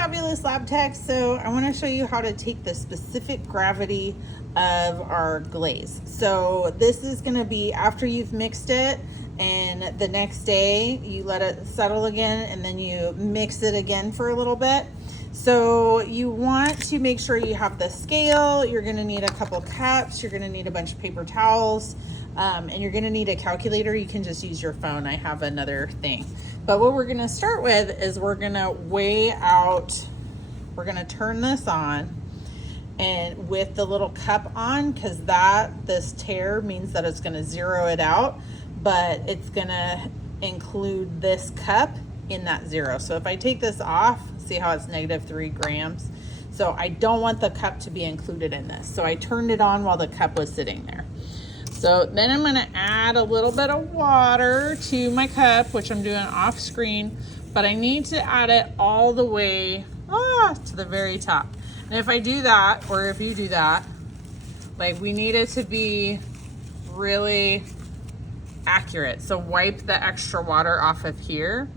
fabulous lab techs. So I want to show you how to take the specific gravity of our glaze. So this is going to be after you've mixed it, and the next day you let it settle again, and then you mix it again for a little bit. So you want to make sure you have the scale. You're going to need a couple cups. You're going to need a bunch of paper towels, and you're going to need a calculator. You can just use your phone. I have another thing. But what we're going to start with is we're going to weigh out. We're going to turn this on, and with the little cup on, because this tear means that it's going to zero it out, but it's going to include this cup in that zero. So if I take this off, see how it's -3 grams. So I don't want the cup to be included in this. So I turned it on while the cup was sitting there. So then I'm gonna add a little bit of water to my cup, which I'm doing off screen, but I need to add it all the way to the very top. And if I do that, or if you do that, like, we need it to be really accurate. So wipe the extra water off of here,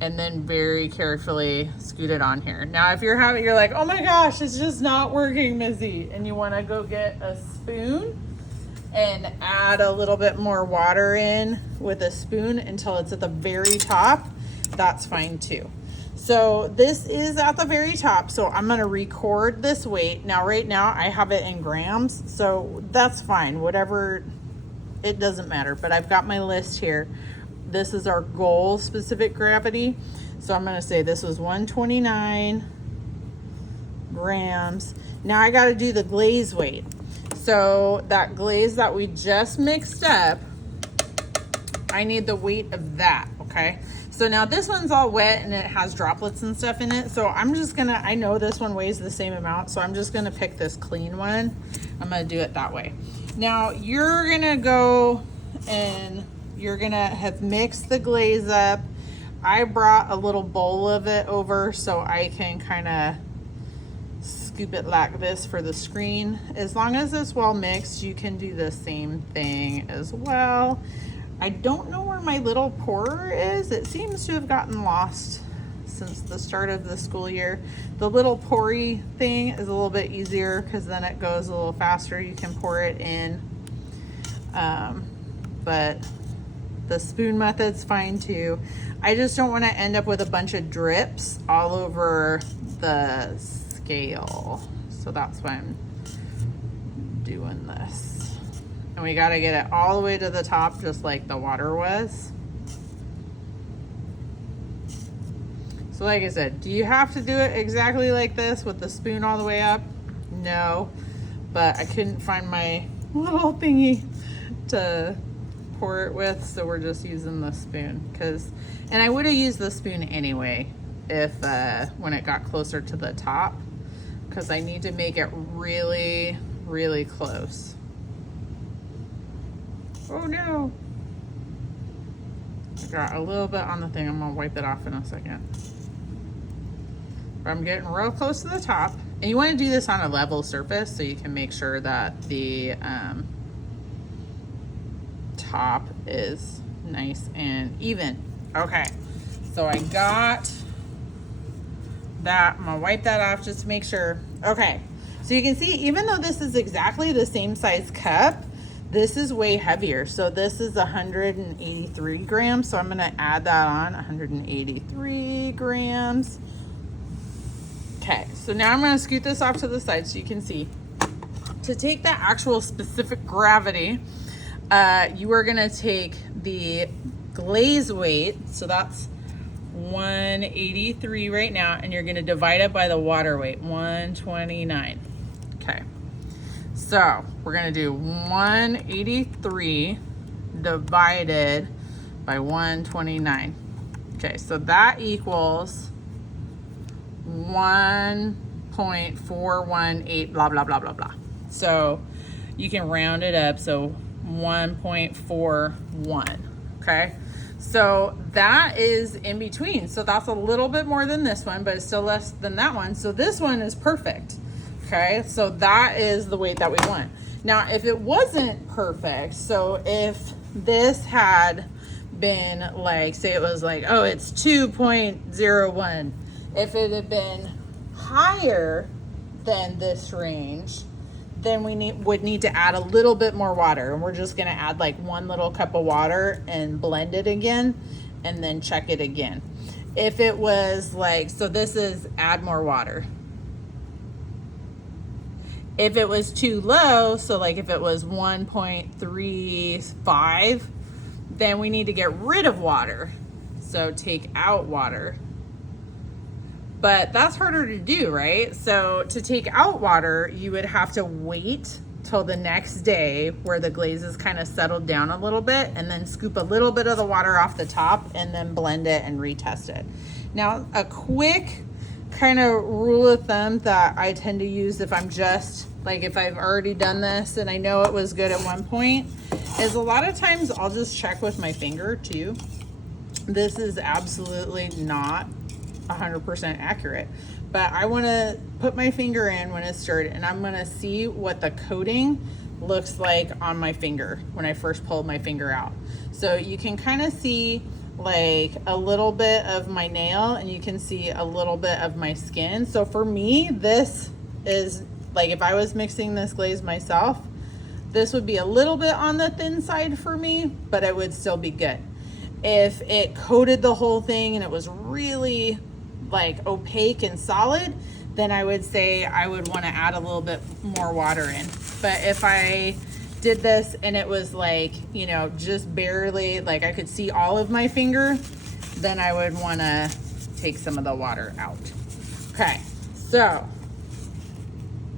and then very carefully scoot it on here. Now, if you're like, oh my gosh, it's just not working, Missy, and you wanna go get a spoon and add a little bit more water in with a spoon until it's at the very top, that's fine too. So this is at the very top, so I'm gonna record this weight. Now, right now, I have it in grams, so that's fine, whatever, it doesn't matter, but I've got my list here. This is our goal specific gravity. So I'm gonna say this was 129 grams. Now I gotta do the glaze weight. So that glaze that we just mixed up, I need the weight of that, okay? So now this one's all wet and it has droplets and stuff in it. So I'm just gonna, I know this one weighs the same amount, so I'm just gonna pick this clean one. I'm gonna do it that way. Now you're gonna go and you're gonna have mixed the glaze up. I brought a little bowl of it over so I can kind of scoop it like this for the screen. As long as it's well mixed, you can do the same thing as well. I don't know where my little pourer is. It seems to have gotten lost since the start of the school year. The little poury thing is a little bit easier because then it goes a little faster. You can pour it in, but the spoon method's fine too. I just don't want to end up with a bunch of drips all over the scale. So that's why I'm doing this. And we got to get it all the way to the top, just like the water was. So like I said, do you have to do it exactly like this with the spoon all the way up? No, but I couldn't find my little thingy to pour it with, so we're just using the spoon. And I would have used the spoon anyway if when it got closer to the top, because I need to make it really, really close. Oh no, I got a little bit on the thing. I'm gonna wipe it off in a second. But I'm getting real close to the top, and you want to do this on a level surface so you can make sure that the top is nice and even. Okay, so I got that. I'm gonna wipe that off just to make sure. Okay, so you can see, even though this is exactly the same size cup, this is way heavier. So this is 183 grams. So I'm gonna add that on, 183 grams. Okay, so now I'm gonna scoot this off to the side so you can see. To take the actual specific gravity, you are gonna take the glaze weight, so that's 183 right now, and you're gonna divide it by the water weight, 129. Okay, so we're gonna do 183 divided by 129. Okay, so that equals 1.418 blah blah blah blah blah. So you can round it up, so 1.41. Okay, so that is in between. So that's a little bit more than this one, but it's still less than that one. So this one is perfect. Okay, so that is the weight that we want. Now, if it wasn't perfect, so if this had been like, say it was like, oh, it's 2.01, If it had been higher than this range, then we would need to add a little bit more water. And we're just gonna add like 1 little cup of water and blend it again and then check it again. If it was like, so this is add more water. If it was too low, so like if it was 1.35, then we need to get rid of water. So take out water. But that's harder to do, right? So to take out water, you would have to wait till the next day where the glaze is kind of settled down a little bit, and then scoop a little bit of the water off the top and then blend it and retest it. Now, a quick kind of rule of thumb that I tend to use if I'm just like, if I've already done this and I know it was good at one point, is a lot of times I'll just check with my finger too. This is absolutely not 100% accurate, but I want to put my finger in when it's stirred and I'm going to see what the coating looks like on my finger when I first pulled my finger out. So you can kind of see like a little bit of my nail and you can see a little bit of my skin. So for me, this is like, if I was mixing this glaze myself, this would be a little bit on the thin side for me, but it would still be good. If it coated the whole thing and it was really like opaque and solid, then I would say I would want to add a little bit more water in. But if I did this and it was like, you know, just barely, like I could see all of my finger, then I would want to take some of the water out. Okay, so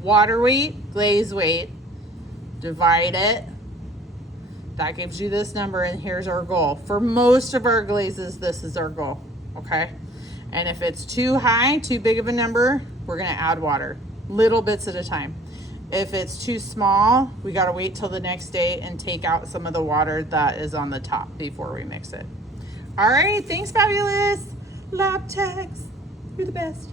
water weight, glaze weight, divide it. That gives you this number, and here's our goal. For most of our glazes, this is our goal, okay? And if it's too high, too big of a number, we're gonna add water, little bits at a time. If it's too small, we gotta wait till the next day and take out some of the water that is on the top before we mix it. All right, thanks, Fabulous. Lab techs, you're the best.